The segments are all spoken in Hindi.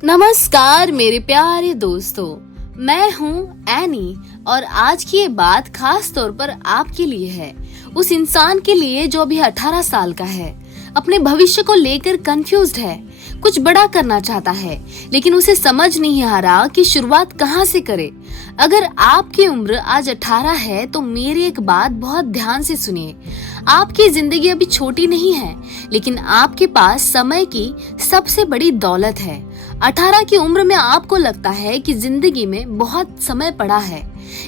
नमस्कार मेरे प्यारे दोस्तों, मैं हूँ एनी और आज की ये बात खास तौर पर आपके लिए है। उस इंसान के लिए जो अभी 18 साल का है, अपने भविष्य को लेकर कंफ्यूज्ड है, कुछ बड़ा करना चाहता है लेकिन उसे समझ नहीं आ रहा कि शुरुआत कहाँ से करे। अगर आपकी उम्र आज 18 है तो मेरी एक बात बहुत ध्यान से सुनिए। आपकी जिंदगी अभी छोटी नहीं है, लेकिन आपके पास समय की सबसे बड़ी दौलत है। 18 की उम्र में आपको लगता है कि जिंदगी में बहुत समय पड़ा है,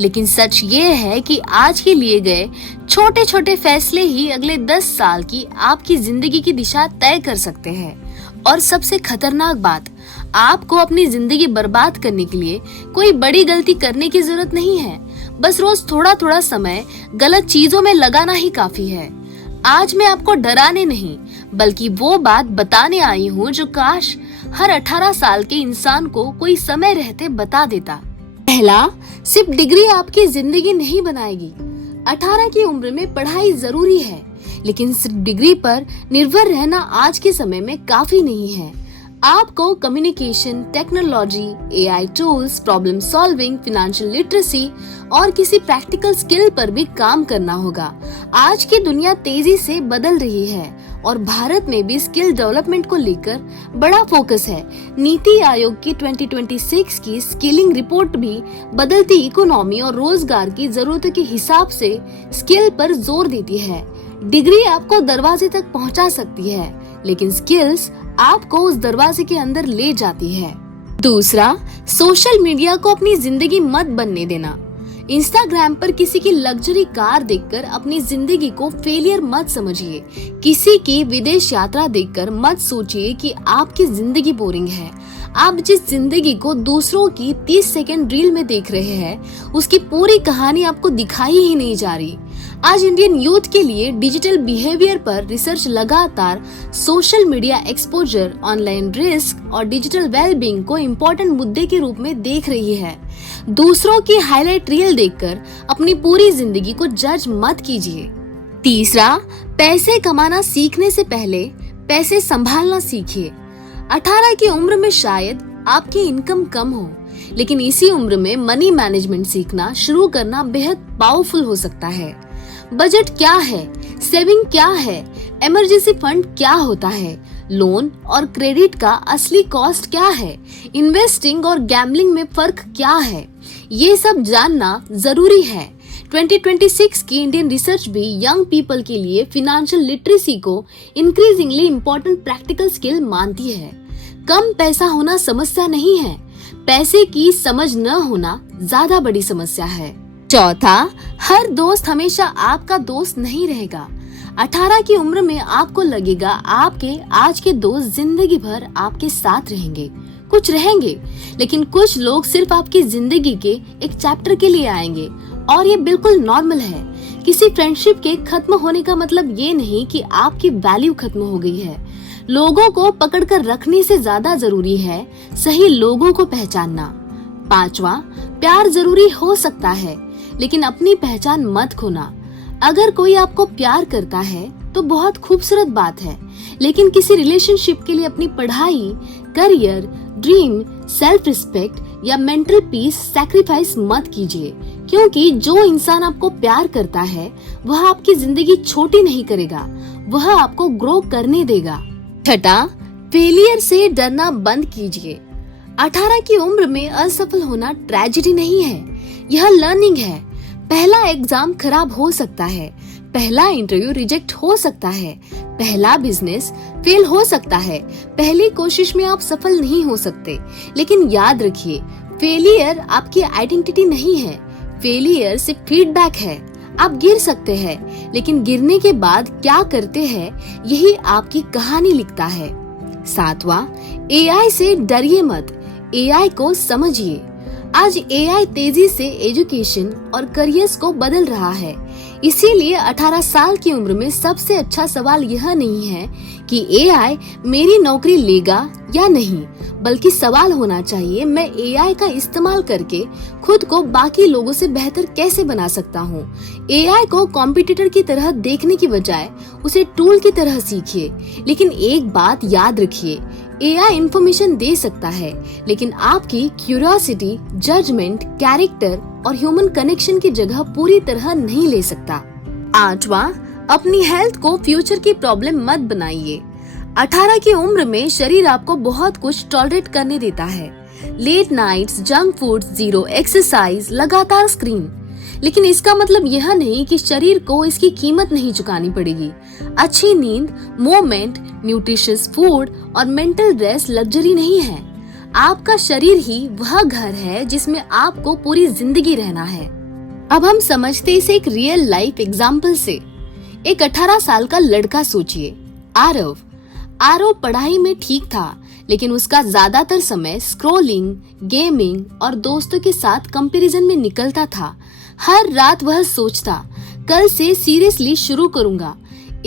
लेकिन सच ये है कि आज के लिए गए छोटे छोटे फैसले ही अगले 10 साल की आपकी जिंदगी की दिशा तय कर सकते हैं। और सबसे खतरनाक बात, आपको अपनी जिंदगी बर्बाद करने के लिए कोई बड़ी गलती करने की जरूरत नहीं है। बस रोज थोड़ा थोड़ा समय गलत चीजों में लगाना ही काफी है। आज मैं आपको डराने नहीं, बल्कि वो बात बताने आई हूँ जो काश हर 18 साल के इंसान को कोई समय रहते बता देता। पहला, सिर्फ डिग्री आपकी जिंदगी नहीं बनाएगी। 18 की उम्र में पढ़ाई जरूरी है, लेकिन सिर्फ डिग्री पर निर्भर रहना आज के समय में काफी नहीं है। आपको communication, technology, AI tools, problem solving, financial literacy और किसी प्रैक्टिकल स्किल पर भी काम करना होगा। आज की दुनिया तेजी से बदल रही है और भारत में भी स्किल डेवलपमेंट को लेकर बड़ा फोकस है। नीति आयोग की 2026 की स्किलिंग रिपोर्ट भी बदलती इकोनॉमी और रोजगार की जरूरतों के हिसाब से स्किल पर जोर देती है। डिग्री आपको दरवाजे तक पहुंचा सकती है, लेकिन स्किल्स आपको उस दरवाजे के अंदर ले जाती है। दूसरा, सोशल मीडिया को अपनी जिंदगी मत बनने देना। इंस्टाग्राम पर किसी की लग्जरी कार देखकर अपनी जिंदगी को फेलियर मत समझिए। किसी की विदेश यात्रा देखकर मत सोचिए कि आपकी जिंदगी बोरिंग है। आप जिस जिंदगी को दूसरों की 30 सेकंड रील में देख रहे हैं, उसकी पूरी कहानी आपको दिखाई ही नहीं जा रही। आज इंडियन यूथ के लिए डिजिटल बिहेवियर पर रिसर्च लगातार social media exposure, online risk और डिजिटल वेलबींग को इम्पोर्टेंट मुद्दे के रूप में देख रही है। दूसरों की हाईलाइट रील देखकर अपनी पूरी जिंदगी को जज मत कीजिए। तीसरा, पैसे कमाना सीखने से पहले पैसे संभालना सीखिए। 18 की उम्र में शायद आपकी इनकम कम हो, लेकिन इसी उम्र में मनी मैनेजमेंट सीखना शुरू करना बेहद पावरफुल हो सकता है। बजट क्या है, सेविंग क्या है, इमरजेंसी फंड क्या होता है, लोन और क्रेडिट का असली कॉस्ट क्या है, इन्वेस्टिंग और गैम्बलिंग में फर्क क्या है, ये सब जानना जरूरी है। 2026 की इंडियन रिसर्च भी यंग पीपल के लिए फाइनेंशियल लिटरेसी को इंक्रीजिंगली इम्पोर्टेंट प्रैक्टिकल स्किल मानती है। कम पैसा होना समस्या नहीं है, पैसे की समझ न होना ज्यादा बड़ी समस्या है। चौथा, हर दोस्त हमेशा आपका दोस्त नहीं रहेगा। 18 की उम्र में आपको लगेगा आपके आज के दोस्त जिंदगी भर आपके साथ रहेंगे। कुछ रहेंगे, लेकिन कुछ लोग सिर्फ आपकी जिंदगी के एक चैप्टर के लिए आएंगे और ये बिल्कुल नॉर्मल है। किसी फ्रेंडशिप के खत्म होने का मतलब ये नहीं कि आपकी वैल्यू खत्म हो गई है। लोगों को पकड़कर रखने से ज्यादा जरूरी है सही लोगों को पहचानना। पांचवा, प्यार जरूरी हो सकता है, लेकिन अपनी पहचान मत खोना। अगर कोई आपको प्यार करता है तो बहुत खूबसूरत बात है, लेकिन किसी रिलेशनशिप के लिए अपनी पढ़ाई, करियर, ड्रीम, सेल्फ रिस्पेक्ट या मेंटल पीस सैक्रिफाइस मत कीजिए, क्योंकि जो इंसान आपको प्यार करता है वह आपकी जिंदगी छोटी नहीं करेगा, वह आपको ग्रो करने देगा। छठा, फेलियर से डरना बंद कीजिए। 18 की उम्र में असफल होना ट्रेजेडी नहीं है, यह लर्निंग है। पहला एग्जाम खराब हो सकता है, पहला इंटरव्यू रिजेक्ट हो सकता है, पहला बिजनेस फेल हो सकता है, पहली कोशिश में आप सफल नहीं हो सकते। लेकिन याद रखिए, फेलियर आपकी आइडेंटिटी नहीं है, फेलियर सिर्फ फीडबैक है। आप गिर सकते हैं, लेकिन गिरने के बाद क्या करते हैं यही आपकी कहानी लिखता है। सातवां, एआई से डरिए मत, एआई को समझिए। आज एआई तेजी से एजुकेशन और करियर्स को बदल रहा है, इसीलिए 18 साल की उम्र में सबसे अच्छा सवाल यह नहीं है कि एआई मेरी नौकरी लेगा या नहीं, बल्कि सवाल होना चाहिए मैं एआई का इस्तेमाल करके खुद को बाकी लोगों से बेहतर कैसे बना सकता हूँ। एआई को कॉम्पिटिटर की तरह देखने की बजाय उसे टूल की तरह सीखिए। लेकिन एक बात याद रखिए, एआई इंफॉर्मेशन दे सकता है, लेकिन आपकी क्यूरियोसिटी, जजमेंट, कैरेक्टर और ह्यूमन कनेक्शन की जगह पूरी तरह नहीं ले सकता। 8वां, अपनी हेल्थ को फ्यूचर की प्रॉब्लम मत बनाइए। 18 की उम्र में शरीर आपको बहुत कुछ टॉलरेट करने देता है। Late nights, junk food, zero exercise, लगातार स्क्रीन। लेकिन इसका मतलब यह नहीं कि शरीर को इसकी कीमत नहीं चुकानी पड़ेगी। अच्छी नींद, मूवमेंट, न्यूट्रिशियस फूड और मेंटल रेस्ट लग्जरी नहीं है। आपका शरीर ही वह घर है जिसमें आपको पूरी जिंदगी रहना है। अब हम समझते इसे एक रियल लाइफ एग्जाम्पल से। एक 18 साल का लड़का सोचिए, आरव। आरव पढ़ाई में ठीक था, लेकिन उसका ज्यादातर समय स्क्रोलिंग, गेमिंग और दोस्तों के साथ कंपैरिजन में निकलता था। हर रात वह सोचता, कल से सीरियसली शुरू करूंगा।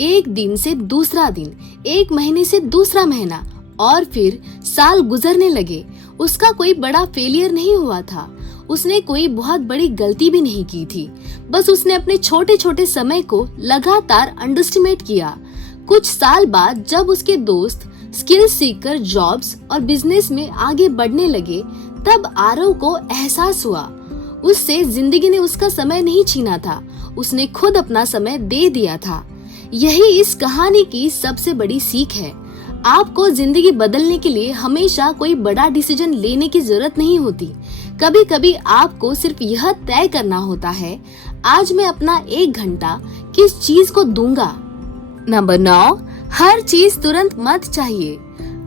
एक दिन से दूसरा दिन, एक महीने से दूसरा महीना और फिर साल गुजरने लगे। उसका कोई बड़ा फेलियर नहीं हुआ था, उसने कोई बहुत बड़ी गलती भी नहीं की थी। बस उसने अपने छोटे छोटे समय को लगातार अंडरएस्टिमेट किया। कुछ साल बाद जब उसके दोस्त स्किल सीकर जॉब्स और बिजनेस में आगे बढ़ने लगे, तब आरव को एहसास हुआ उससे जिंदगी ने उसका समय नहीं छीना था, उसने खुद अपना समय दे दिया था। यही इस कहानी की सबसे बड़ी सीख है। आपको जिंदगी बदलने के लिए हमेशा कोई बड़ा डिसीजन लेने की जरूरत नहीं होती। कभी कभी आपको सिर्फ यह तय करना होता है, आज मैं अपना 1 घंटा किस चीज को दूंगा। नंबर 9, हर चीज तुरंत मत चाहिए।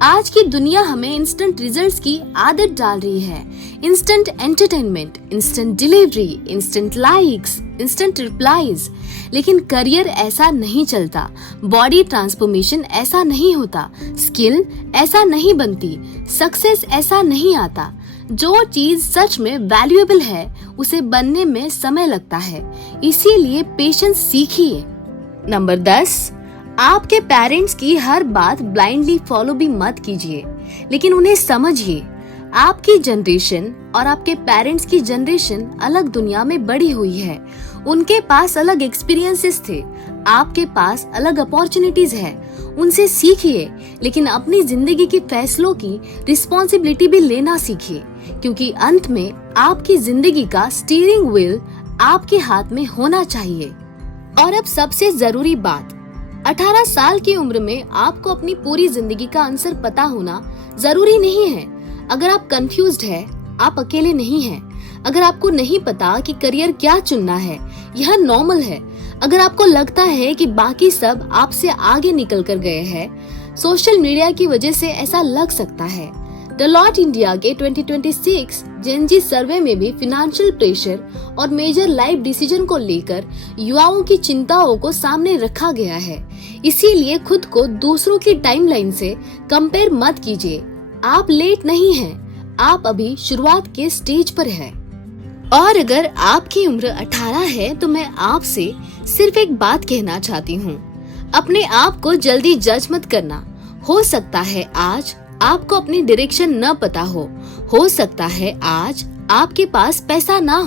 आज की दुनिया हमें इंस्टेंट रिजल्ट्स की आदत डाल रही है। Instant entertainment, instant delivery, instant likes, instant replies. लेकिन करियर ऐसा नहीं चलता, बॉडी ट्रांसफॉर्मेशन ऐसा नहीं होता, स्किल ऐसा नहीं बनती, सक्सेस ऐसा नहीं आता। जो चीज सच में वैल्यूएबल है, उसे बनने में समय लगता है, इसीलिए पेशेंस सीखिए। नंबर 10, आपके पेरेंट्स की हर बात ब्लाइंडली फॉलो भी मत कीजिए, लेकिन उन्हें समझिए। आपकी जनरेशन और आपके पेरेंट्स की जनरेशन अलग दुनिया में बड़ी हुई है। उनके पास अलग एक्सपीरियंसेस थे, आपके पास अलग अपॉर्चुनिटीज है। उनसे सीखिए, लेकिन अपनी जिंदगी के फैसलों की रिस्पॉन्सिबिलिटी भी लेना सीखिए, क्योंकि अंत में आपकी जिंदगी का स्टीयरिंग व्हील आपके हाथ में होना चाहिए। और अब सबसे जरूरी बात, 18 साल की उम्र में आपको अपनी पूरी जिंदगी का आंसर पता होना जरूरी नहीं है। अगर आप कंफ्यूज्ड है, आप अकेले नहीं हैं। अगर आपको नहीं पता कि करियर क्या चुनना है, यह नॉर्मल है। अगर आपको लगता है कि बाकी सब आपसे आगे निकल कर गए हैं, सोशल मीडिया की वजह से ऐसा लग सकता है। डेलॉयट इंडिया के 2026 जेन जी सर्वे में भी फिनेंशियल प्रेशर और मेजर लाइफ डिसीजन को लेकर युवाओं की चिंताओं को सामने रखा गया है। इसीलिए खुद को दूसरों की टाइमलाइन से कंपेयर मत कीजिए। आप लेट नहीं हैं, आप अभी शुरुआत के स्टेज पर हैं। और अगर आपकी उम्र 18 है तो मैं आपसे सिर्फ एक बात कहना चाहती हूँ, अपने आप को जल्दी जज मत करना। हो सकता है आज आपको अपनी डायरेक्शन न पता हो सकता है आज आपके पास पैसा ना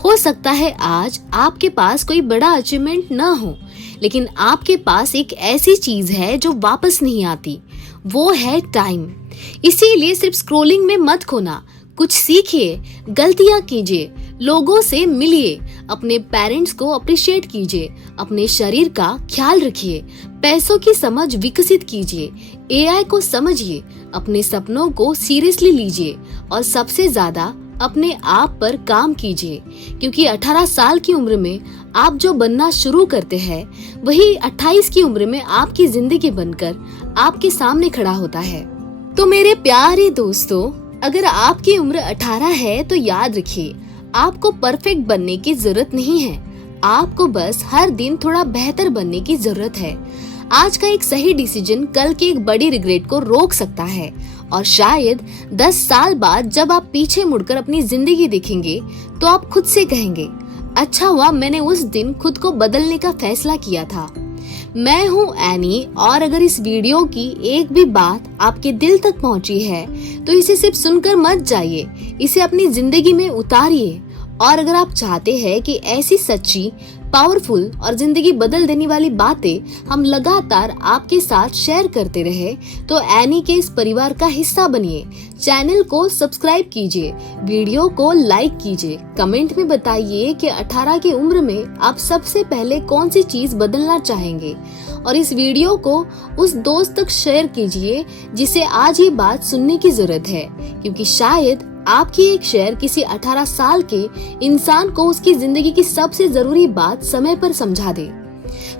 हो सकता है आज आपके पास कोई बड़ा अचीवमेंट न हो, लेकिन आपके पास एक ऐसी चीज है जो वापस नहीं आती, वो है टाइम। इसीलिए सिर्फ स्क्रोलिंग में मत खोना, कुछ सीखिए, गलतियां कीजिए, लोगों से मिलिए, अपने पेरेंट्स को अप्रिशिएट कीजिए, अपने शरीर का ख्याल रखिए, पैसों की समझ विकसित कीजिए, एआई को समझिए, अपने सपनों को सीरियसली लीजिए और सबसे ज्यादा अपने आप पर काम कीजिए, क्योंकि 18 साल की उम्र में आप जो बनना शुरू करते हैं वही 28 की उम्र में आपकी जिंदगी बनकर आपके सामने खड़ा होता है। तो मेरे प्यारे दोस्तों, अगर आपकी उम्र 18 है तो याद रखिए, आपको परफेक्ट बनने की जरूरत नहीं है, आपको बस हर दिन थोड़ा बेहतर बनने की जरूरत है। आज का एक सही डिसीजन कल की एक बड़ी रिग्रेट को रोक सकता है, और शायद 10 साल बाद जब आप पीछे मुड़कर अपनी जिंदगी देखेंगे तो आप खुद से कहेंगे, अच्छा हुआ मैंने उस दिन खुद को बदलने का फैसला किया था। मैं हूँ एनी, और अगर इस वीडियो की एक भी बात आपके दिल तक पहुँची है तो इसे सिर्फ सुनकर मत जाइए, इसे अपनी जिंदगी में उतारिए और अगर आप चाहते हैं कि ऐसी सच्ची, पावरफुल और जिंदगी बदल देने वाली बातें हम लगातार आपके साथ शेयर करते रहे, तो एनी के इस परिवार का हिस्सा बनिए। चैनल को सब्सक्राइब कीजिए, वीडियो को लाइक कीजिए, कमेंट में बताइए कि 18 की उम्र में आप सबसे पहले कौन सी चीज बदलना चाहेंगे, और इस वीडियो को उस दोस्त तक शेयर कीजिए जिसे आज ये बात सुनने की जरूरत है, क्योंकि शायद आपकी एक शेयर किसी 18 साल के इंसान को उसकी जिंदगी की सबसे जरूरी बात समय पर समझा दे।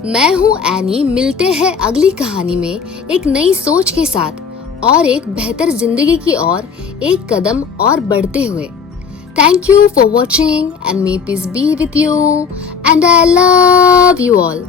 मैं हूँ एनी, मिलते हैं अगली कहानी में एक नई सोच के साथ और एक बेहतर जिंदगी की ओर एक कदम और बढ़ते हुए। Thank you for watching and may peace be with you and I love you all.